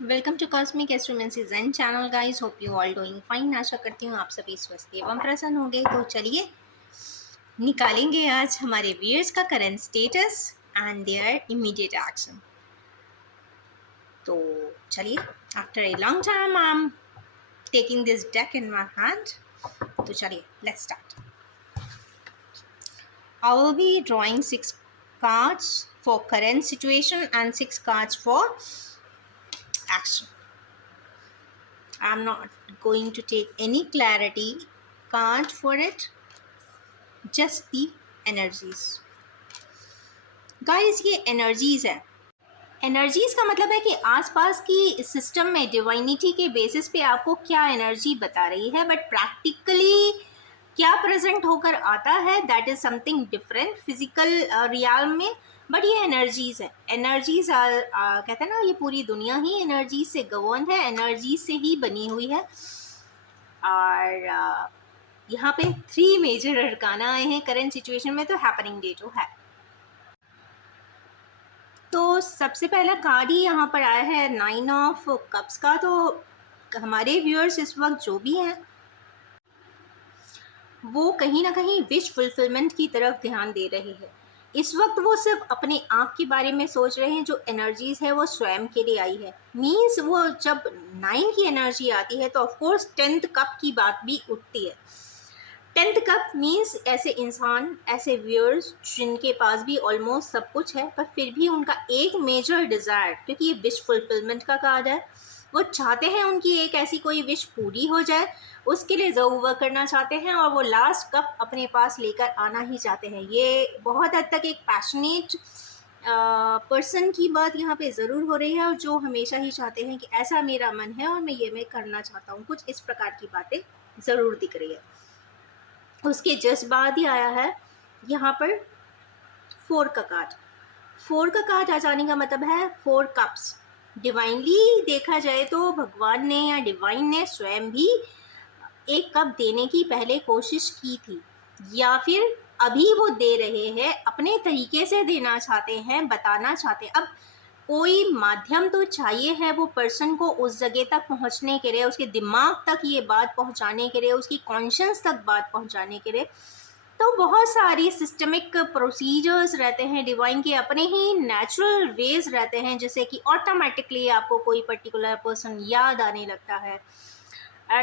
Welcome to cosmic astromancy zen channel guys. Hope you all doing fine. आशा करती हूँ आप सभी स्वस्थ एवं प्रसन्न होंगे। तो चलिए निकालेंगे आज हमारे व्यूअर्स का current status and their immediate action. तो चलिए, after a long time I am taking this deck in my hand. तो चलिए let's start. I will be drawing 6 cards for current situation and 6 cards for action. I'm not going to take any clarity card for it, just the energies. Guys, ये energies है। Energies का मतलब है कि आसपास की सिस्टम में divinity के बेसिस पे आपको क्या एनर्जी बता रही है, बट प्रैक्टिकली क्या प्रेजेंट होकर आता है that is something different physical real में। बट ये एनर्जीज है। एनर्जीज कहते हैं ना, ये पूरी दुनिया ही एनर्जी से गवर्न है, एनर्जी से ही बनी हुई है। और यहाँ पे 3 मेजर अरकाना आए हैं करेंट सिचुएशन में। तो हैपनिंग डे जो है, तो सबसे पहला कार्ड ही यहाँ पर आया है 9 ऑफ कप्स का। तो हमारे व्यूअर्स इस वक्त जो भी हैं वो कहीं ना कहीं विश फुलफिलमेंट की तरफ ध्यान दे रहे हैं। इस वक्त वो सिर्फ अपने आप के बारे में सोच रहे हैं। जो एनर्जीज है वो स्वयं के लिए आई है। मीन्स वो जब 9 की एनर्जी आती है तो ऑफकोर्स 10th कप की बात भी उठती है। 10th कप मीन्स ऐसे इंसान, ऐसे व्यूअर्स जिनके पास भी ऑलमोस्ट सब कुछ है, पर फिर भी उनका एक मेजर डिज़ायर, क्योंकि ये विश फुलफिलमेंट का कार्ड है, वो चाहते हैं उनकी एक ऐसी कोई विश पूरी हो जाए, उसके लिए ज़रूर वर्क करना चाहते हैं और वो लास्ट कप अपने पास लेकर आना ही चाहते हैं। ये बहुत हद तक एक पैशनेट पर्सन की बात यहाँ पे ज़रूर हो रही है, और जो हमेशा ही चाहते हैं कि ऐसा मेरा मन है और मैं करना चाहता हूँ। कुछ इस प्रकार की बातें ज़रूर दिख रही है। उसके जस्ट बाद ही आया है यहाँ पर 4 का कार्ड। 4 का कार्ड आ जाने का मतलब है 4 कप्स। डिवाइनली देखा जाए तो भगवान ने या डिवाइन ने स्वयं भी एक कप देने की पहले कोशिश की थी, या फिर अभी वो दे रहे हैं, अपने तरीके से देना चाहते हैं, बताना चाहते हैं। अब कोई माध्यम तो चाहिए है वो पर्सन को उस जगह तक पहुंचने के लिए, उसके दिमाग तक ये बात पहुंचाने के लिए, उसकी कॉन्शियस तक बात पहुंचाने के लिए। तो बहुत सारी सिस्टमिक प्रोसीजर्स रहते हैं, डिवाइन के अपने ही नेचुरल वेज रहते हैं, जैसे कि ऑटोमेटिकली आपको कोई पर्टिकुलर पर्सन याद आने लगता है,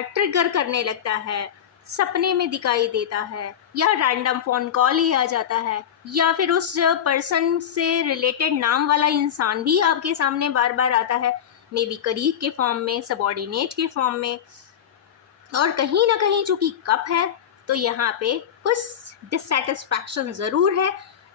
ट्रिगर करने लगता है, सपने में दिखाई देता है, या रैंडम फ़ोन कॉल ही आ जाता है, या फिर उस पर्सन से रिलेटेड नाम वाला इंसान भी आपके सामने बार बार आता है, मे बी करीब के फॉर्म में, सबॉर्डिनेट के फॉर्म में। और कहीं ना कहीं चूँकि कप है तो यहाँ पे कुछ डिससेटिस्फैक्शन ज़रूर है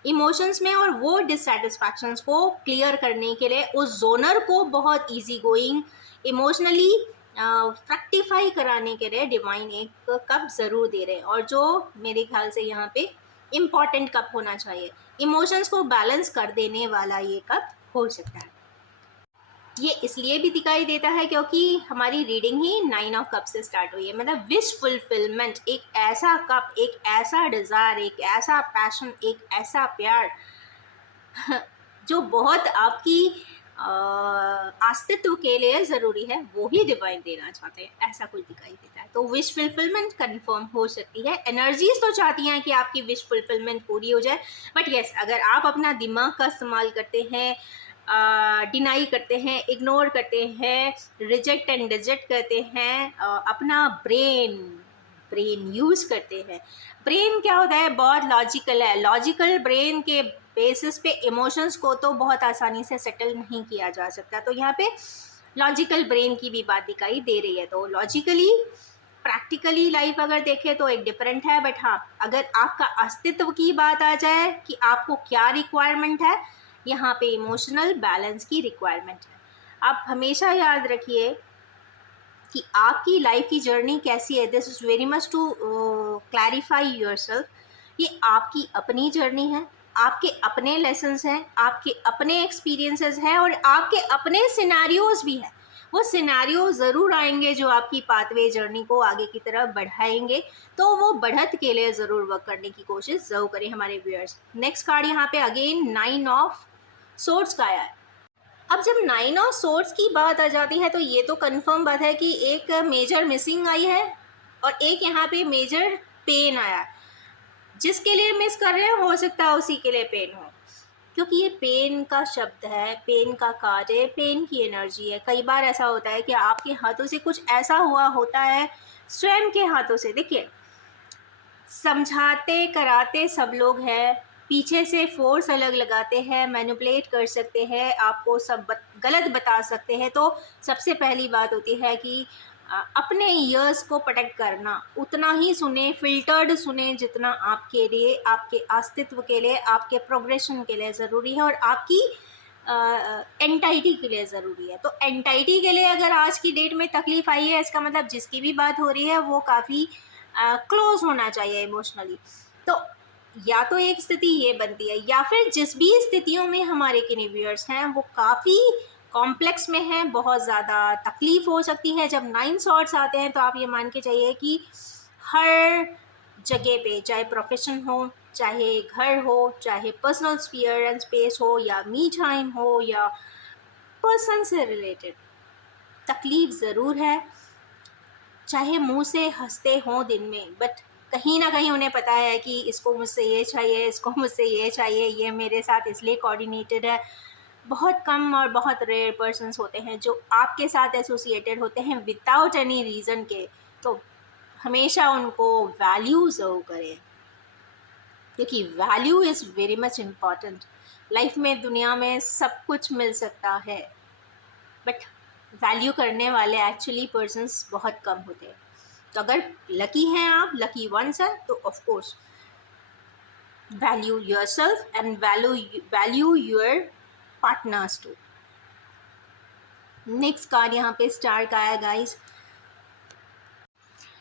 इमोशंस में, और वो डिससेटिस्फैक्शंस को क्लियर करने के लिए उस जोनर को बहुत इजी गोइंग इमोशनली फ्रक्टिफाई कराने के लिए डिवाइन एक कप ज़रूर दे रहे हैं, और जो मेरे ख्याल से यहाँ पे इम्पॉर्टेंट कप होना चाहिए। इमोशंस को बैलेंस कर देने वाला ये कप हो सकता है। ये इसलिए भी दिखाई देता है क्योंकि हमारी रीडिंग ही 9 ऑफ कप से स्टार्ट हुई है। मतलब विश फुलफिलमेंट, एक ऐसा कप, एक ऐसा डिज़ायर, एक ऐसा पैशन, एक ऐसा प्यार जो बहुत आपकी अस्तित्व के लिए ज़रूरी है, वो ही डिवाइन देना चाहते हैं, ऐसा कुछ दिखाई देता है। तो विश फुलफिलमेंट कंफर्म हो सकती है। एनर्जीज तो चाहती हैं कि आपकी विश फुलफिलमेंट पूरी हो जाए, बट यस, अगर आप अपना दिमाग का इस्तेमाल करते हैं, डिनाई करते हैं, इग्नोर करते हैं, रिजेक्ट एंड रिजेक्ट करते हैं, अपना ब्रेन यूज़ करते हैं। ब्रेन क्या होता है, बहुत लॉजिकल है। लॉजिकल ब्रेन के बेसिस पे इमोशंस को तो बहुत आसानी से सेटल नहीं किया जा सकता। तो यहाँ पे लॉजिकल ब्रेन की भी बात दिखाई दे रही है। तो लॉजिकली प्रैक्टिकली लाइफ अगर देखें तो एक डिफरेंट है, बट हाँ, अगर आपका अस्तित्व की बात आ जाए कि आपको क्या रिक्वायरमेंट है, यहाँ पे इमोशनल बैलेंस की रिक्वायरमेंट है। आप हमेशा याद रखिए कि आपकी लाइफ की जर्नी कैसी है। This is very much to clarify yourself. ये आपकी अपनी जर्नी है, आपके अपने लेसन्स हैं, आपके अपने एक्सपीरियंसेस हैं, और आपके अपने सिनेरियोज भी हैं। वो सिनेरियो ज़रूर आएंगे जो आपकी पाथवे जर्नी को आगे की तरफ बढ़ाएंगे। तो वो बढ़त के लिए ज़रूर वर्क करने की कोशिश करें हमारे व्यूअर्स। नेक्स्ट कार्ड यहाँ पे अगेन 9 ऑफ सोर्ड्स का आया है। अब जब 9 ऑफ सोर्ड्स की बात आ जाती है तो ये तो कंफर्म बात है कि एक मेजर मिसिंग आई है और एक यहाँ पे मेजर पेन आया है। जिसके लिए मिस कर रहे हैं हो सकता है उसी के लिए पेन हो, क्योंकि ये पेन का शब्द है, पेन का कार्ड है, पेन की एनर्जी है। कई बार ऐसा होता है कि आपके हाथों से कुछ ऐसा हुआ होता है, स्वयं के हाथों से। देखिए, समझाते कराते सब लोग हैं, पीछे से फोर्स अलग लगाते हैं, मैनिपुलेट कर सकते हैं, आपको सब गलत बता सकते हैं। तो सबसे पहली बात होती है कि अपने ईयर्स को प्रोटेक्ट करना, उतना ही सुने, फिल्टर्ड सुने जितना आपके लिए, आपके अस्तित्व के लिए, आपके प्रोग्रेशन के लिए ज़रूरी है और आपकी एंटाइटी के लिए ज़रूरी है। तो एंटाइटी के लिए अगर आज की डेट में तकलीफ़ आई है, इसका मतलब जिसकी भी बात हो रही है वो काफ़ी क्लोज होना चाहिए इमोशनली। तो या तो एक स्थिति ये बनती है, या फिर जिस भी स्थितियों में हमारे किनिवियर्स हैं वो काफ़ी कॉम्प्लेक्स में हैं, बहुत ज़्यादा तकलीफ़ हो सकती है। जब 9 सॉर्ड्स आते हैं तो आप ये मान के चाहिए कि हर जगह पे, चाहे प्रोफेशन हो, चाहे घर हो, चाहे पर्सनल स्फीयर एंड स्पेस हो, या मी टाइम हो, या पर्सन से रिलेटेड, तकलीफ़ ज़रूर है। चाहे मुंह से हंसते हों दिन में, बट कहीं ना कहीं उन्हें पता है कि इसको मुझसे ये चाहिए, इसको मुझसे ये चाहिए, ये मेरे साथ इसलिए कोऑर्डिनेटेड है। बहुत कम और बहुत रेयर पर्सन्स होते हैं जो आपके साथ एसोसिएटेड होते हैं विदाउट एनी रीज़न के। तो हमेशा उनको वैल्यू ज़रूर करें, क्योंकि value is very much important. Life में, दुनिया में सब कुछ मिल सकता है, बट वैल्यू करने वाले एक्चुअली पर्सन्स बहुत कम होते हैं। तो अगर लकी हैं आप, लकी वंस हैं, तो of course value yourself and value your partners too. Next card यहाँ पे स्टार का है गाइस।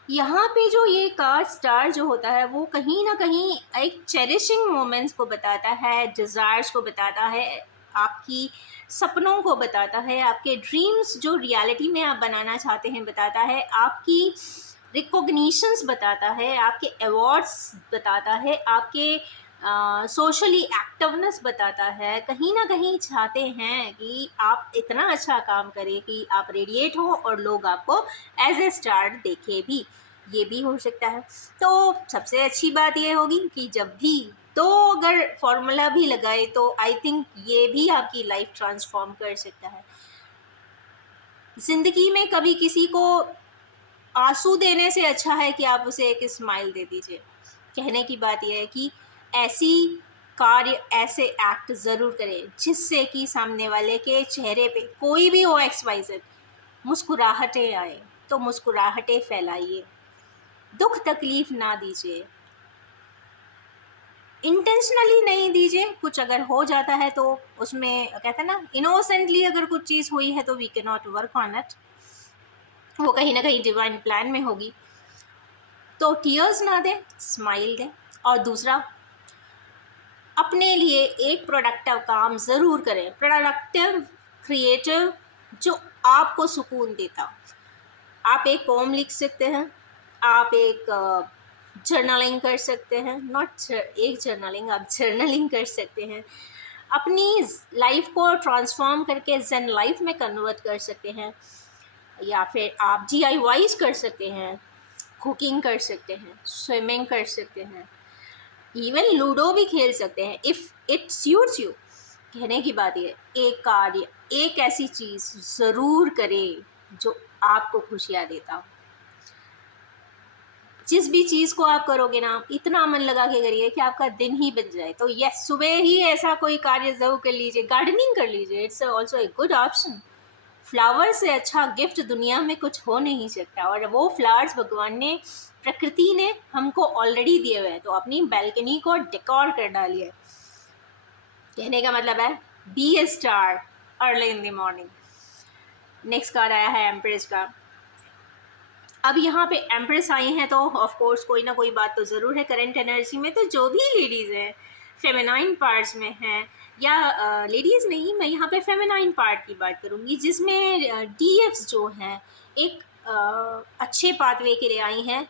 यहाँ पे जो ये कार्ड स्टार जो होता है वो कहीं ना कहीं एक चेरिशिंग मोमेंट्स को बताता है, डिज़ायर्स को बताता है, आपकी सपनों को बताता है, आपके ड्रीम्स जो रियलिटी में आप बनाना चाहते हैं बताता है, आपकी रिकॉग्निशंस बताता है, आपके अवार्ड्स बताता है, आपके सोशली एक्टिवनेस बताता है। कहीं ना कहीं चाहते हैं कि आप इतना अच्छा काम करें कि आप रेडिएट हो और लोग आपको एज ए स्टार देखे भी, ये भी हो सकता है। तो सबसे अच्छी बात ये होगी कि जब भी तो अगर फॉर्मूला भी लगाए तो आई थिंक ये भी आपकी लाइफ ट्रांसफॉर्म कर सकता है। ज़िंदगी में कभी किसी को आंसू देने से अच्छा है कि आप उसे एक स्माइल दे दीजिए। कहने की बात यह है कि ऐसी कार्य, ऐसे एक्ट ज़रूर करें जिससे कि सामने वाले के चेहरे पे, कोई भी हो XYZ, मुस्कुराहटें आए। तो मुस्कुराहटें फैलाइए, दुख तकलीफ ना दीजिए, इंटेंशनली नहीं दीजिए। कुछ अगर हो जाता है तो उसमें कहते हैं ना, इनोसेंटली अगर कुछ चीज़ हुई है तो we can not work on it, वो कहीं ना कहीं डिवाइन प्लान में होगी। तो टीयर्स ना दें, स्माइल दें। और दूसरा, अपने लिए एक प्रोडक्टिव काम ज़रूर करें, प्रोडक्टिव, क्रिएटिव, जो आपको सुकून देता। आप एक पोम लिख सकते हैं, आप एक जर्नलिंग कर सकते हैं, नॉट एक जर्नलिंग, आप जर्नलिंग कर सकते हैं, अपनी लाइफ को ट्रांसफॉर्म करके जेन लाइफ में कन्वर्ट कर सकते हैं, या फिर आप DIYs कर सकते हैं, कुकिंग कर सकते हैं, स्विमिंग कर सकते हैं, इवन लूडो भी खेल सकते हैं, इफ़ इट सूट्स यू। कहने की बात ये, एक कार्य, एक ऐसी चीज़ ज़रूर करें जो आपको खुशियाँ देता हो। जिस भी चीज़ को आप करोगे ना, इतना मन लगा के करिए कि आपका दिन ही बन जाए। तो यस, सुबह ही ऐसा कोई कार्य ज़रूर कर लीजिए, गार्डनिंग कर लीजिए, it's also a good option. Flower से अच्छा गिफ्ट दुनिया में कुछ हो नहीं सकता, और वो फ्लावर्स भगवान ने, प्रकृति ने हमको ऑलरेडी दिए हुए हैं। तो अपनी बैल्कनी को डेकोर कर डालिए। कहने का मतलब है, be a star early in the morning. Next card आया है एम्प्रेस का। अब यहाँ पे एम्प्रेस आई हैं तो ऑफ कोर्स कोई ना कोई बात तो ज़रूर है करंट एनर्जी में। तो जो भी लेडीज़ हैं फेमिनाइन पार्ट्स में हैं, या लेडीज़ नहीं, मैं यहाँ पे फेमिनाइन पार्ट की बात करूँगी, जिसमें DFs जो हैं एक अच्छे पाथवे के लिए आई हैं,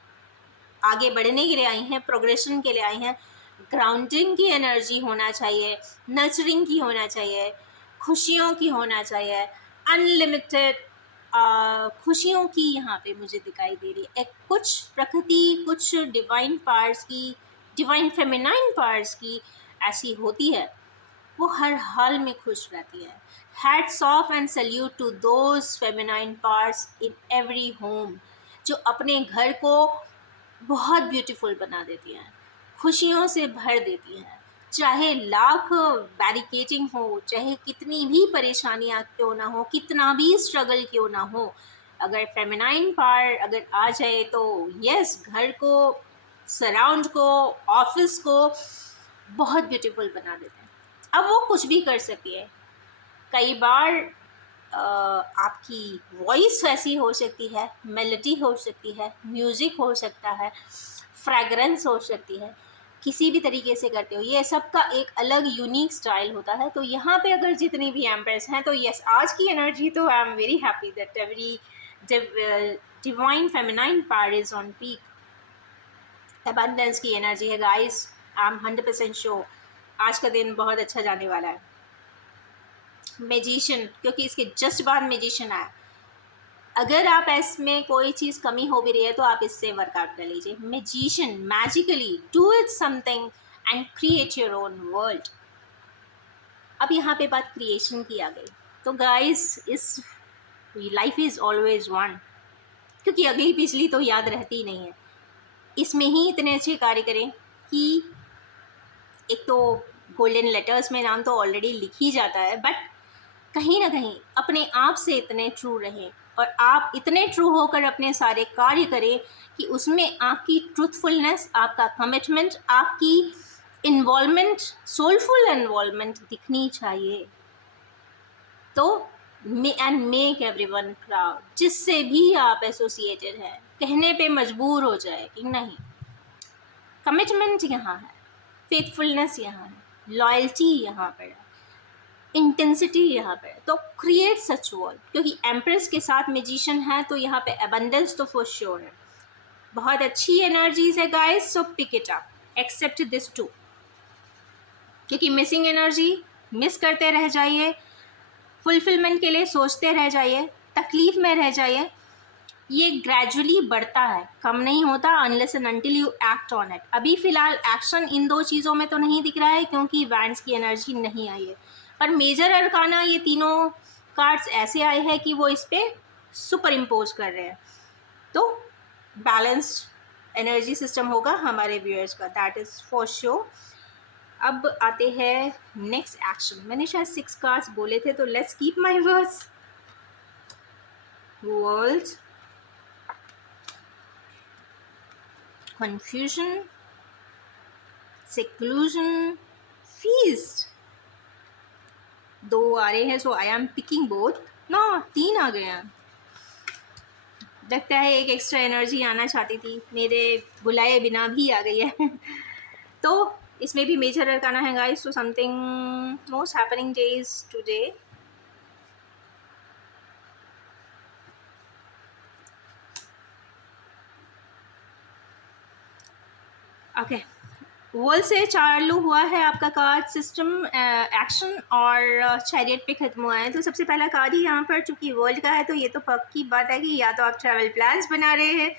आगे बढ़ने के लिए आई हैं, प्रोग्रेशन के लिए आई हैं। ग्राउंडिंग की एनर्जी होना चाहिए, नर्चरिंग की होना चाहिए, खुशियों की होना चाहिए, अनलिमिटेड खुशियों की यहाँ पे मुझे दिखाई दे रही है। एक कुछ प्रकृति, कुछ डिवाइन पार्ट्स की, डिवाइन फेमिनाइन पार्ट्स की ऐसी होती है, वो हर हाल में खुश रहती है। Hats off and salute to those feminine parts in every home, जो अपने घर को बहुत ब्यूटीफुल बना देती हैं, खुशियों से भर देती हैं। चाहे लाख बैरिकेडिंग हो, चाहे कितनी भी परेशानियाँ क्यों ना हो, कितना भी स्ट्रगल क्यों ना हो, अगर फेमिनाइन पार्ट अगर आ जाए तो यस, घर को, सराउंड को, ऑफिस को बहुत ब्यूटीफुल बना देते हैं। अब वो कुछ भी कर सके। कई बार आपकी वॉइस वैसी हो सकती है, मेलोडी हो सकती है, म्यूज़िक हो सकता है, फ्रेगरेंस हो सकती है, किसी भी तरीके से करते हो, ये सब का एक अलग यूनिक स्टाइल होता है। तो यहाँ पे अगर जितनी भी एम्प्रेस हैं, तो यस, आज की एनर्जी तो I am very happy that every divine feminine part is on peak. Abundance की एनर्जी है गाइस, आई एम 100% श्योर आज का दिन बहुत अच्छा जाने वाला है। मैजिशियन, क्योंकि इसके जस्ट बाद मैजिशियन आया। अगर आप इसमें कोई चीज़ कमी हो भी रही है तो आप इससे वर्कआउट कर लीजिए। Magician, magically do it something and create your own world. अब यहाँ पे बात क्रिएशन की आ गई, तो गाइस इस लाइफ इज़ ऑलवेज वन, क्योंकि अगली पिछली तो याद रहती ही नहीं है। इसमें ही इतने अच्छे कार्य करें कि एक तो गोल्डन लेटर्स में नाम तो ऑलरेडी लिख ही जाता है, बट कहीं ना कहीं अपने आप से इतने ट्रू रहें और आप इतने ट्रू होकर अपने सारे कार्य करें कि उसमें आपकी ट्रूथफुलनेस, आपका कमिटमेंट, आपकी इन्वॉल्वमेंट, सोलफुल इन्वॉल्वमेंट दिखनी चाहिए। तो एंड मेक एवरीवन प्राउड, जिससे भी आप एसोसिएटेड हैं, कहने पे मजबूर हो जाए कि नहीं, कमिटमेंट यहाँ है, फेथफुलनेस यहाँ है, लॉयल्टी यहाँ पर है, इंटेंसिटी यहाँ पे। तो क्रिएट सच वर्ल्ड, क्योंकि एम्प्रेस के साथ मैजिशियन है तो यहाँ पे अबंडेंस तो फॉर श्योर है। बहुत अच्छी एनर्जीज है guys, so pick it up, accept this too, क्योंकि मिसिंग एनर्जी मिस करते रह जाइए, फुलफिलमेंट के लिए सोचते रह जाइए, तकलीफ में रह जाइए। ये ग्रेजुअली बढ़ता है, कम नहीं होता unless and until you act on it. अभी फ़िलहाल एक्शन इन दो चीज़ों में तो नहीं दिख रहा है क्योंकि वैंड्स की एनर्जी नहीं आई है, पर मेजर अरकाना ये तीनों कार्ड्स ऐसे आए हैं कि वो इस पर सुपर इम्पोज कर रहे हैं। तो बैलेंस एनर्जी सिस्टम होगा हमारे व्यूअर्स का, दैट इज़ फॉर श्योर। अब आते हैं नेक्स्ट एक्शन। मैंने शायद 6 कार्ड्स बोले थे, तो let's keep my words. World, confusion, seclusion, feast। 2 आ रहे हैं, सो आई एम पिकिंग बोथ। ना 3 आ गए हैं, लगता है एक एक्स्ट्रा एनर्जी आना चाहती थी, मेरे बुलाए बिना भी आ गई है। तो इसमें भी मेजर अरकाना है गाइस, तो something most happening days today. Okay, world से चालू हुआ है आपका कार्ड सिस्टम एक्शन और चैरियट पे ख़त्म हुआ है। तो सबसे पहला कार्ड ही यहाँ पर चूँकि वर्ल्ड का है, तो ये तो पक्की बात है कि या तो आप ट्रैवल प्लान्स बना रहे हैं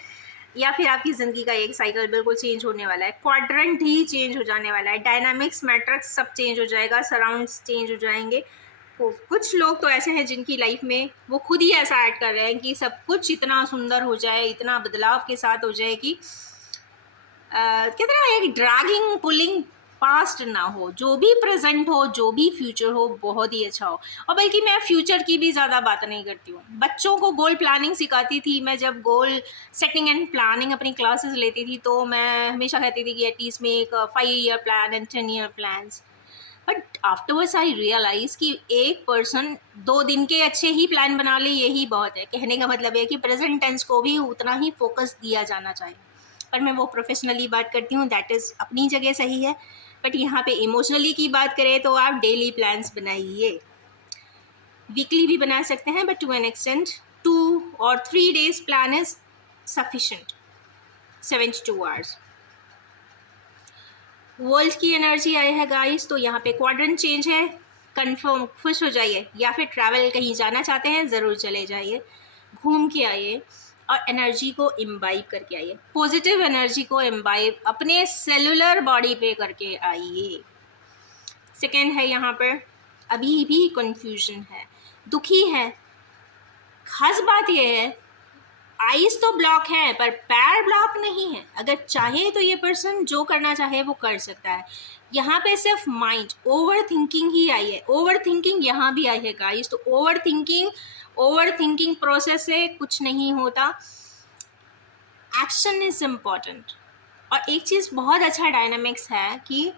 या फिर आपकी ज़िंदगी का एक साइकिल बिल्कुल चेंज होने वाला है, क्वाड्रेंट ही चेंज हो जाने वाला है, डायनामिक्स मैट्रिक्स सब चेंज हो जाएगा, सराउंड्स चेंज हो जाएंगे। तो कुछ लोग तो ऐसे हैं जिनकी लाइफ में वो खुद ही ऐसा ऐड कर रहे हैं कि सब कुछ इतना सुंदर हो जाए, इतना बदलाव के साथ हो जाए कि कितना एक ड्रैगिंग पुलिंग पास्ट ना हो, जो भी प्रेजेंट हो, जो भी फ्यूचर हो, बहुत ही अच्छा हो। और बल्कि मैं फ्यूचर की भी ज़्यादा बात नहीं करती हूँ, बच्चों को गोल प्लानिंग सिखाती थी मैं, जब गोल सेटिंग एंड प्लानिंग अपनी क्लासेस लेती थी, तो मैं हमेशा कहती थी कि एटलीस्ट में एक 5 year plan and 10 year plans. But afterwards I realise कि एक पर्सन 2 दिन के अच्छे ही प्लान बना ले, यही बहुत है। कहने का मतलब है कि प्रेजेंट टेंस को भी उतना ही फोकस दिया जाना चाहिए। पर मैं वो प्रोफेशनली बात करती हूँ, दैट इज़ अपनी जगह सही है। बट यहाँ पे इमोशनली की बात करें तो आप डेली प्लान्स बनाइए, वीकली भी बना सकते हैं, बट टू एन एक्सटेंट 2 और 3 days plan is sufficient, 72 hours। World की एनर्जी आई है गाइस, तो यहाँ पे क्वाड्रेंट चेंज है, कंफर्म खुश हो जाइए, या फिर ट्रैवल कहीं जाना चाहते हैं ज़रूर चले जाइए, घूम के आइए और एनर्जी को इम्बाइब करके आइए, पॉजिटिव एनर्जी को इम्बाइब अपने सेलुलर बॉडी पे करके आइए। सेकेंड है यहाँ पर अभी भी कंफ्यूजन है, दुखी है। खास बात यह है आईज तो ब्लॉक है पर पैर ब्लॉक नहीं है। अगर चाहे तो ये पर्सन जो करना चाहे वो कर सकता है। यहाँ पे सिर्फ माइंड ओवर थिंकिंग ही आई है, ओवर थिंकिंग यहाँ भी आई है गाइस। तो ओवर थिंकिंग प्रोसेस से कुछ नहीं होता, एक्शन इज इम्पॉर्टेंट। और एक चीज़ बहुत अच्छा डायनामिक्स है कि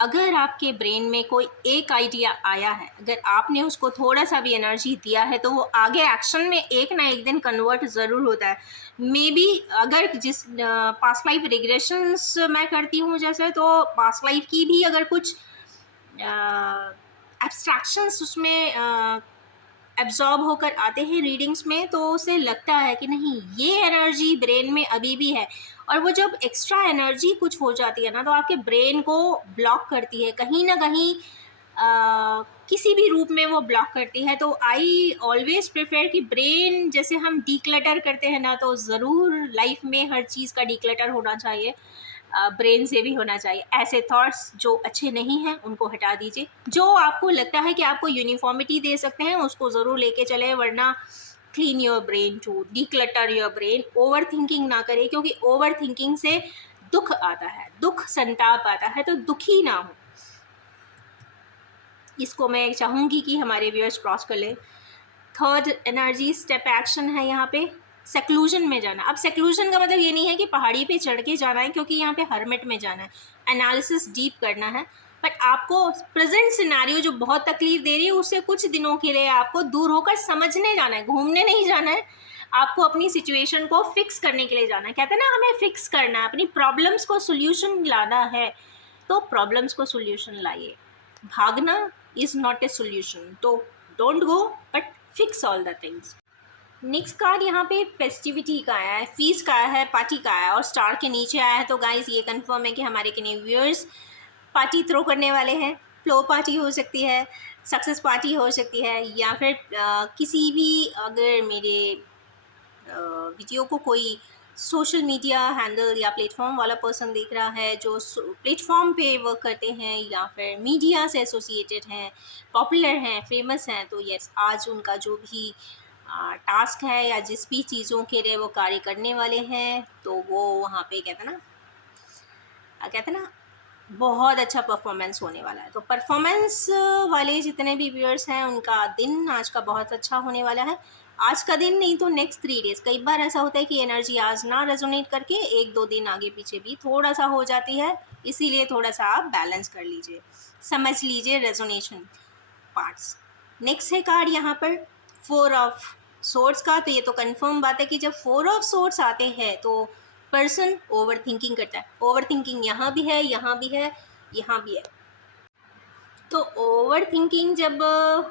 अगर आपके ब्रेन में कोई एक आइडिया आया है, अगर आपने उसको थोड़ा सा भी एनर्जी दिया है तो वो आगे एक्शन में एक ना एक दिन कन्वर्ट ज़रूर होता है। मे बी अगर जिस पास्ट लाइफ रिग्रेशंस मैं करती हूँ जैसे, तो पास्ट लाइफ की भी अगर कुछ एब्स्ट्रैक्शंस उसमें एब्जॉर्ब होकर आते हैं रीडिंग्स में, तो उसे लगता है कि नहीं ये एनर्जी ब्रेन में अभी भी है। और वो जब एक्स्ट्रा एनर्जी कुछ हो जाती है ना, तो आपके ब्रेन को ब्लॉक करती है कहीं ना कहीं, किसी भी रूप में वो ब्लॉक करती है। तो आई ऑलवेज प्रेफर कि ब्रेन जैसे हम डीक्लटर करते हैं ना, तो ज़रूर लाइफ में हर चीज़ का डीक्लटर होना चाहिए, ब्रेन से भी होना चाहिए। ऐसे थॉट्स जो अच्छे नहीं हैं उनको हटा दीजिए, जो आपको लगता है कि आपको यूनिफॉर्मिटी दे सकते हैं उसको ज़रूर लेके चले, वरना clean your brain to declutter your brain. Overthinking ना करें, क्योंकि ओवर थिंकिंग से दुख आता है, दुख संताप आता है, तो दुखी ना हो। इसको मैं चाहूँगी कि हमारे व्यूअर्स क्रॉस कर लें। थर्ड एनर्जी स्टेप एक्शन है यहाँ पे सेक्लूजन में जाना। अब सेक्लूजन का मतलब ये नहीं है कि पहाड़ी पे चढ़ के जाना है, क्योंकि यहाँ पे हर्मिट में जाना है, एनालिसिस डीप करना है। बट आपको प्रेजेंट सिनेरियो जो बहुत तकलीफ दे रही है उससे कुछ दिनों के लिए आपको दूर होकर समझने जाना है, घूमने नहीं जाना है। आपको अपनी सिचुएशन को फिक्स करने के लिए जाना है। कहते हैं ना हमें फिक्स करना है, अपनी प्रॉब्लम्स को सोल्यूशन लाना है, तो प्रॉब्लम्स को सोल्यूशन लाइए। भागना इज़ नॉट ए सोल्यूशन, तो don't go but fix all the things. Next card यहाँ पे फेस्टिविटी का आया है, फीस का आया है, पार्टी का आया है और स्टार के नीचे आया है। तो गाइस ये कंफर्म है कि हमारे किन्हीं व्यूअर्स पार्टी थ्रो करने वाले हैं। फ्लो पार्टी हो सकती है, सक्सेस पार्टी हो सकती है, या फिर किसी भी, अगर मेरे वीडियो को कोई सोशल मीडिया हैंडल या प्लेटफॉर्म वाला पर्सन देख रहा है जो प्लेटफॉर्म पे वर्क करते हैं या फिर मीडिया से एसोसिएटेड हैं, पॉपुलर हैं, फेमस हैं, तो यस आज उनका जो भी टास्क है या जिस भी चीज़ों के लिए वो कार्य करने वाले हैं, तो वो वहाँ पे कहते हैं ना बहुत अच्छा परफॉर्मेंस होने वाला है। तो परफॉर्मेंस वाले जितने भी व्यूअर्स हैं उनका दिन आज का बहुत अच्छा होने वाला है। आज का दिन नहीं तो नेक्स्ट 3 डेज़। कई बार ऐसा होता है कि एनर्जी आज ना रेजोनेट करके 1-2 दिन आगे पीछे भी थोड़ा सा हो जाती है, इसीलिए थोड़ा सा आप बैलेंस कर लीजिए, समझ लीजिए रेजोनेशन पार्ट्स। नेक्स्ट है कार्ड यहाँ पर 4 ऑफ सोर्ड्स का। तो ये तो कंफर्म बात है कि जब 4 ऑफ सोर्ड्स आते हैं तो पर्सन ओवर थिंकिंग करता है। ओवर थिंकिंग यहाँ भी है, यहाँ भी है, यहाँ भी है। तो ओवर थिंकिंग जब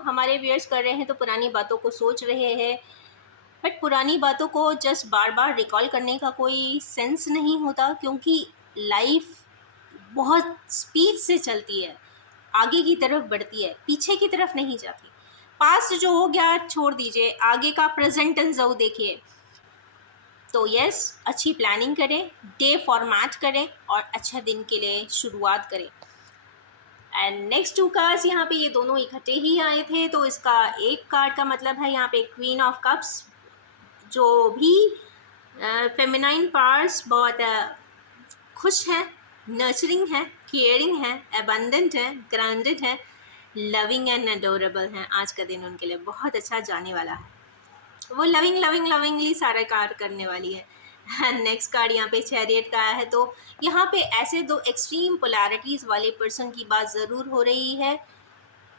हमारे व्यूअर्स कर रहे हैं तो पुरानी बातों को सोच रहे हैं, बट पुरानी बातों को जस्ट बार बार रिकॉल करने का कोई सेंस नहीं होता, क्योंकि लाइफ बहुत स्पीड से चलती है, आगे की तरफ बढ़ती है, पीछे की तरफ नहीं जाती। पास्ट जो हो गया छोड़ दीजिए, आगे का प्रेजेंट टेंस जो देखिए। तो यस अच्छी प्लानिंग करें, डे फॉर्मेट करें और अच्छा दिन के लिए शुरुआत करें। एंड नेक्स्ट 2 कार्ड्स यहाँ पे ये दोनों इकट्ठे ही आए थे, तो इसका एक कार्ड का मतलब है यहाँ पे क्वीन ऑफ कप्स, जो भी फेमिनाइन पार्ट्स बहुत खुश हैं, नर्चरिंग है, केयरिंग है, एबंडेंट है, ग्राउंडेड है, लविंग एंड अडोरेबल हैं। आज का दिन उनके लिए बहुत अच्छा जाने वाला है, वो लविंगली सारा कार्य करने वाली है। नेक्स्ट कार्ड यहाँ पे चैरियट का आया है। तो यहाँ पे ऐसे 2 एक्सट्रीम पोलैरिटीज़ वाले पर्सन की बात ज़रूर हो रही है,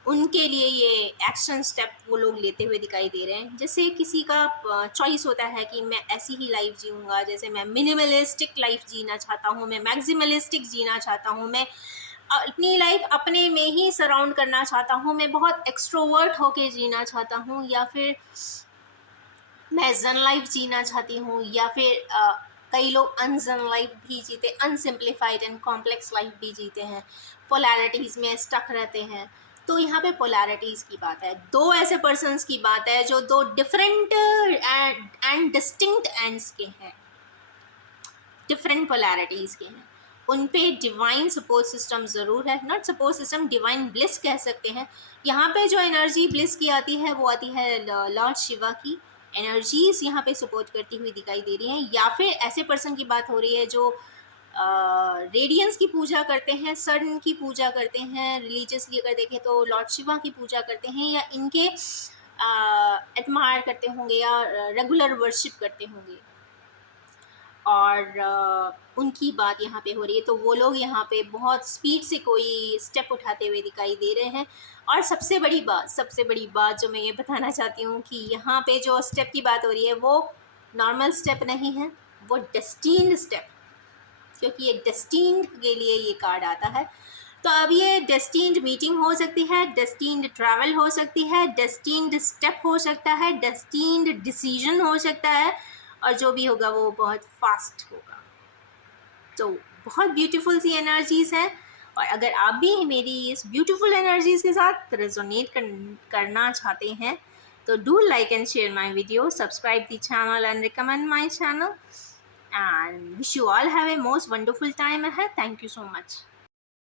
उनके लिए ये एक्शन स्टेप वो लोग लेते हुए दिखाई दे रहे हैं। जैसे किसी का चॉइस होता है कि मैं ऐसी ही लाइफ जीऊँगा, जैसे मैं मिनिमलिस्टिक लाइफ जीना चाहता हूँ, मैं मैक्सिमलिस्टिक जीना चाहता हूँ, मैं अपनी लाइफ अपने में ही सराउंड करना चाहता हूँ, मैं बहुत एक्सट्रोवर्ट होके जीना चाहता हूँ, या फिर मैं जन लाइफ जीना चाहती हूँ, या फिर कई लोग अनजन लाइफ भी जीते, अनसिम्प्लीफाइड एंड कॉम्प्लेक्स लाइफ भी जीते हैं, पोलैरिटीज़ में स्टक रहते हैं। तो यहाँ पे पोलैरिटीज़ की बात है, दो ऐसे पर्सन्स की बात है जो दो डिफरेंट एंड डिस्टिंक्ट एंड्स के हैं, डिफरेंट पोलैरिटीज़ के हैं। उन पे डिवाइन सपोर्ट सिस्टम ज़रूर है, not support system, divine bliss कह सकते हैं। यहाँ पे जो एनर्जी ब्लिस की आती है वो आती है लॉर्ड शिवा की एनर्जीज़ यहाँ पे सपोर्ट करती हुई दिखाई दे रही हैं। या फिर ऐसे पर्सन की बात हो रही है जो रेडियंस की पूजा करते हैं, सन की पूजा करते हैं, रिलीजियसली अगर देखें तो लॉर्ड शिवा की पूजा करते हैं, या इनके एडमायर करते होंगे या रेगुलर वर्शिप करते होंगे, और उनकी बात यहाँ पे हो रही है। तो वो लोग यहाँ पे बहुत स्पीड से कोई स्टेप उठाते हुए दिखाई दे रहे हैं। और सबसे बड़ी बात जो मैं ये बताना चाहती हूँ कि यहाँ पे जो स्टेप की बात हो रही है वो नॉर्मल स्टेप नहीं है, वो डेस्टीन्ड स्टेप, क्योंकि ये डेस्टीन्ड के लिए ये कार्ड आता है। तो अब ये डेस्टीन्ड मीटिंग हो सकती है, डेस्टीन्ड ट्रैवल हो सकती है, डेस्टीन्ड स्टेप हो सकता है, डेस्टीन्ड डिसीजन हो सकता है, और जो भी होगा वो बहुत फास्ट होगा। तो बहुत ब्यूटीफुल सी एनर्जीज़ हैं, और अगर आप भी मेरी इस ब्यूटीफुल एनर्जीज़ के साथ रेजोनेट करना चाहते हैं तो do like and share my video, subscribe the channel and recommend my channel, and wish you all have a most wonderful time ahead. Thank you so much.